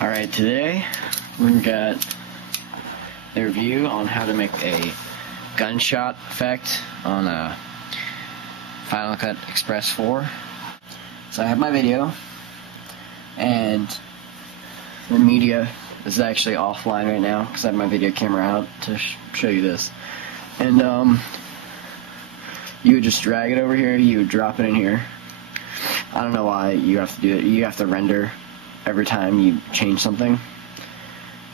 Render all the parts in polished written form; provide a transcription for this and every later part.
Alright, today we've got a review on how to make a gunshot effect on a Final Cut Express 4. So I have my video, and the media is actually offline right now because I have my video camera out to show you this. And you would just drag it over here, you would drop it in here. I don't know why you have to do it. You have to render every time you change something,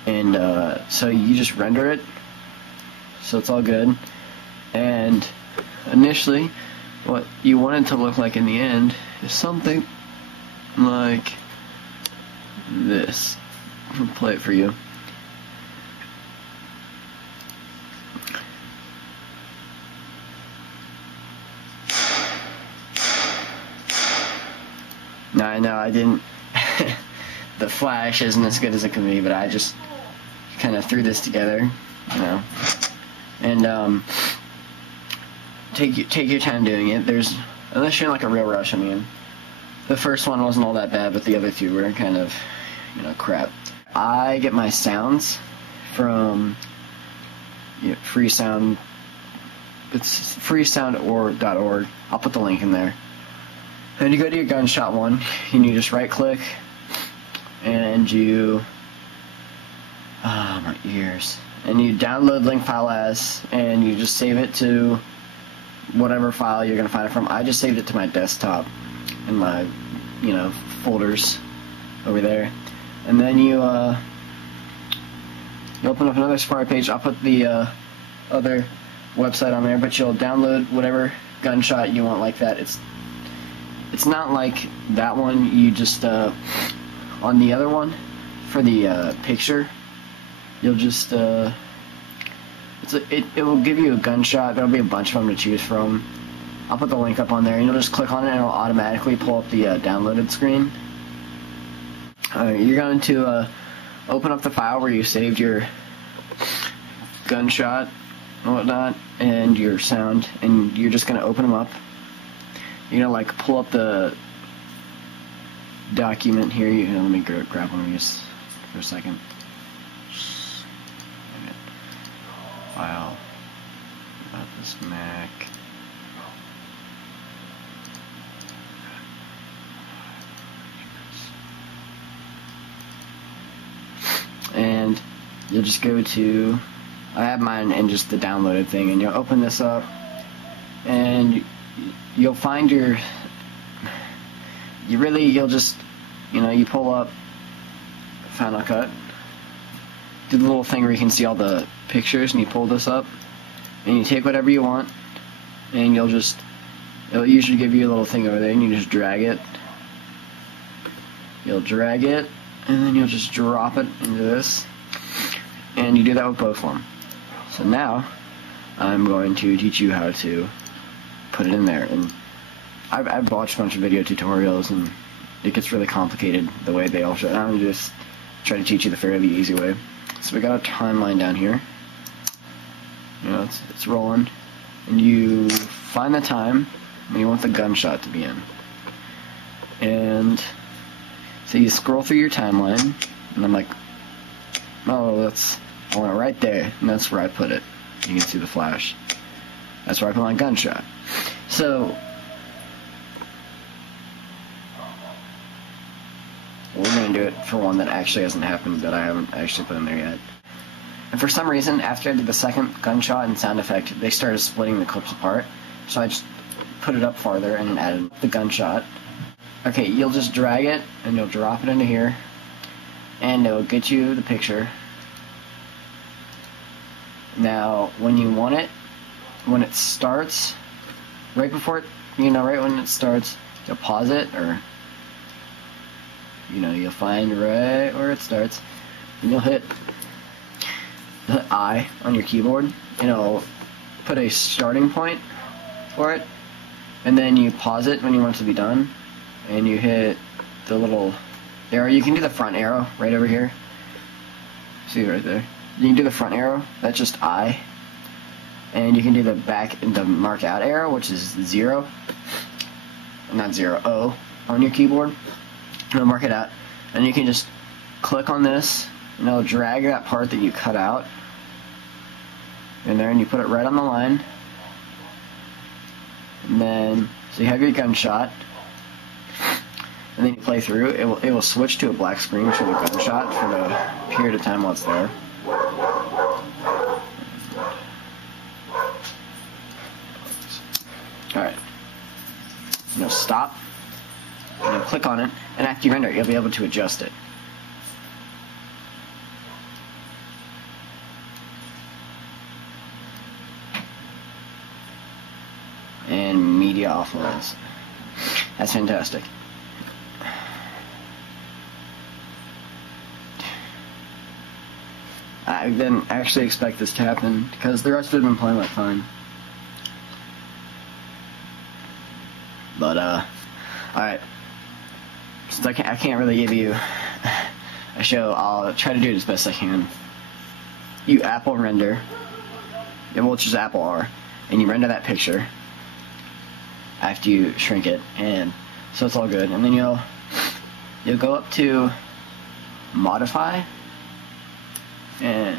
and so you just render it so it's all good. And initially what you want it to look like in the end is something like this. I'll play it for you. Now I know I didn't the flash isn't as good as it can be, but I just kind of threw this together, you know. And take your time doing it. Unless you're in like a real rush. I mean, the first one wasn't all that bad, but the other two were kind of, crap. I get my sounds from free sound. It's freesound.org. I'll put the link in there. And you go to your gunshot one, and you just right click, and you, my ears, and you download link file as, and you just save it to whatever file you're going to find it from. I just saved it to my desktop in my, folders over there. And then you open up another Safari page. I'll put the other website on there, but you'll download whatever gunshot you want like that. It's not like that one. You just on the other one for the picture, you'll just it will give you a gunshot. There'll be a bunch of them to choose from. I'll put the link up on there, and you'll just click on it, and it'll automatically pull up the downloaded screen. You're going to open up the file where you saved your gunshot and whatnot, and your sound, and you're just going to open them up. You're going to pull up the document here. Let me grab one of these for a second. File about this Mac. And you'll just go to, I have mine in just the downloaded thing, and you'll open this up, and you'll find you'll just, you pull up Final Cut, do the little thing where you can see all the pictures, and you pull this up, and you take whatever you want, and it'll usually give you a little thing over there, and you just drag it. You'll drag it, and then you'll just drop it into this, and you do that with both of them. So now I'm going to teach you how to put it in there. And I've watched a bunch of video tutorials, and it gets really complicated the way they all show it. I'm just trying to teach you the fairly easy way. So we got a timeline down here. It's rolling, and you find the time when you want the gunshot to be in. And so you scroll through your timeline, and I'm like, oh, I want it right there, and that's where I put it. You can see the flash. That's where I put my gunshot. So we're going to do it for one that actually hasn't happened, that I haven't actually put in there yet. And for some reason, after I did the second gunshot and sound effect, they started splitting the clips apart. So I just put it up farther and added the gunshot. Okay, you'll just drag it, and you'll drop it into here, and it'll get you the picture. Now, when you want it, when it starts, right before it, right when it starts, you'll pause it, or, you'll find right where it starts, and you'll hit I on your keyboard, and it'll put a starting point for it, and then you pause it when you want it to be done, and you hit the little arrow. You can do the front arrow right over here. See right there? You can do the front arrow, that's just I. And you can do the back and the mark out arrow, which is 0. Not 0, O on your keyboard. And it'll mark it out. And you can just click on this, and it'll drag that part that you cut out in there, and you put it right on the line. And then, so you have your gunshot, and then you play through. It will switch to a black screen for the gunshot for the period of time while it's there. Alright. Stop. And then click on it, and after you render it, you'll be able to adjust it. And media offlines. That's fantastic. I didn't actually expect this to happen because the rest of it have been playing like fine. But alright. So I can't really give you a show. I'll try to do it as best I can. You Apple render. We'll choose Apple R, and you render that picture after you shrink it, and so it's all good. And then you'll go up to modify, and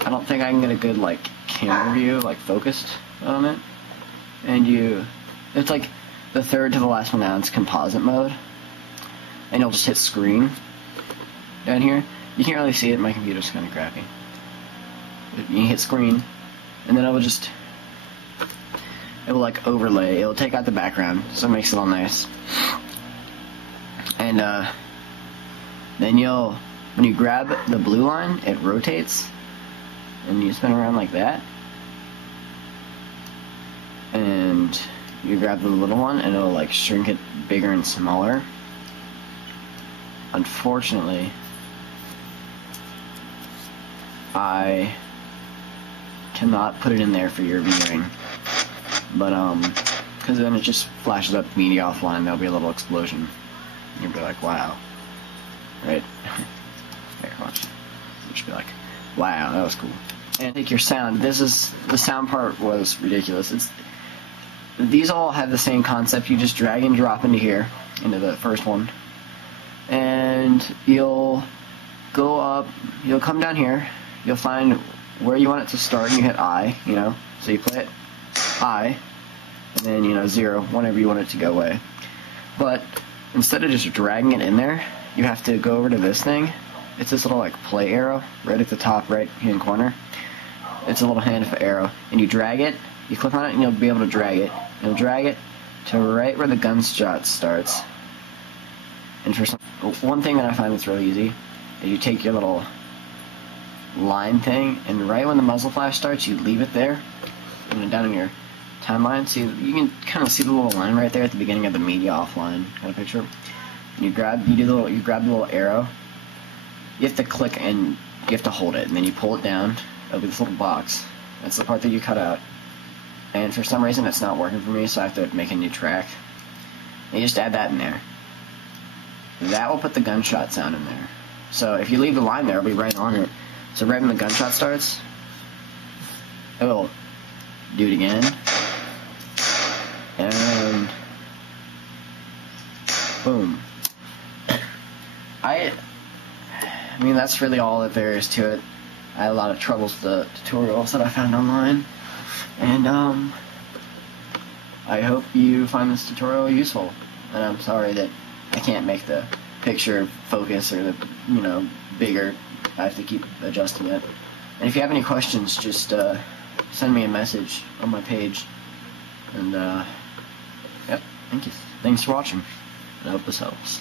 I don't think I can get a good like camera view, like focused on it. And it's like the third to the last one down. It's composite mode, and you'll just hit screen down here. You can't really see it. My computer's kind of crappy. You hit screen, and then it will like overlay. It'll take out the background, so it makes it all nice. And then when you grab the blue line, it rotates, and you spin around like that. And you grab the little one, and it'll like shrink it bigger and smaller. Unfortunately, I cannot put it in there for your viewing, but because then it just flashes up media offline. There'll be a little explosion. You'll be like, wow, right? Here, watch. You should be like, wow, that was cool. And take your sound. The sound part was ridiculous. These all have the same concept. You just drag and drop into here, into the first one, and you'll go up. You'll come down here. You'll find where you want it to start, and you hit I, so you play it I, and then, 0, whenever you want it to go away. But instead of just dragging it in there, you have to go over to this thing. It's this little, like, play arrow right at the top right-hand corner. It's a little hand arrow, and you drag it, you click on it, and you'll be able to drag it. You'll drag it to right where the gunshot starts. And one thing that I find that's really easy is you take your little line thing, and right when the muzzle flash starts, you leave it there, and down in your timeline, so you can kind of see the little line right there at the beginning of the media offline kind of picture. And you grab the little arrow. You have to click and you have to hold it, and then you pull it down. It'll be this little box. That's the part that you cut out. And for some reason, it's not working for me, so I have to make a new track. And you just add that in there. That will put the gunshot sound in there. So if you leave the line there, it'll be right on it. So right when the gunshot starts, it will do it again. And boom. I mean, that's really all that there is to it. I had a lot of troubles with the tutorials that I found online. And I hope you find this tutorial useful. And I'm sorry that I can't make the picture focus or the, bigger. I have to keep adjusting it. And if you have any questions, just send me a message on my page. And, yep, thank you. Thanks for watching. I hope this helps.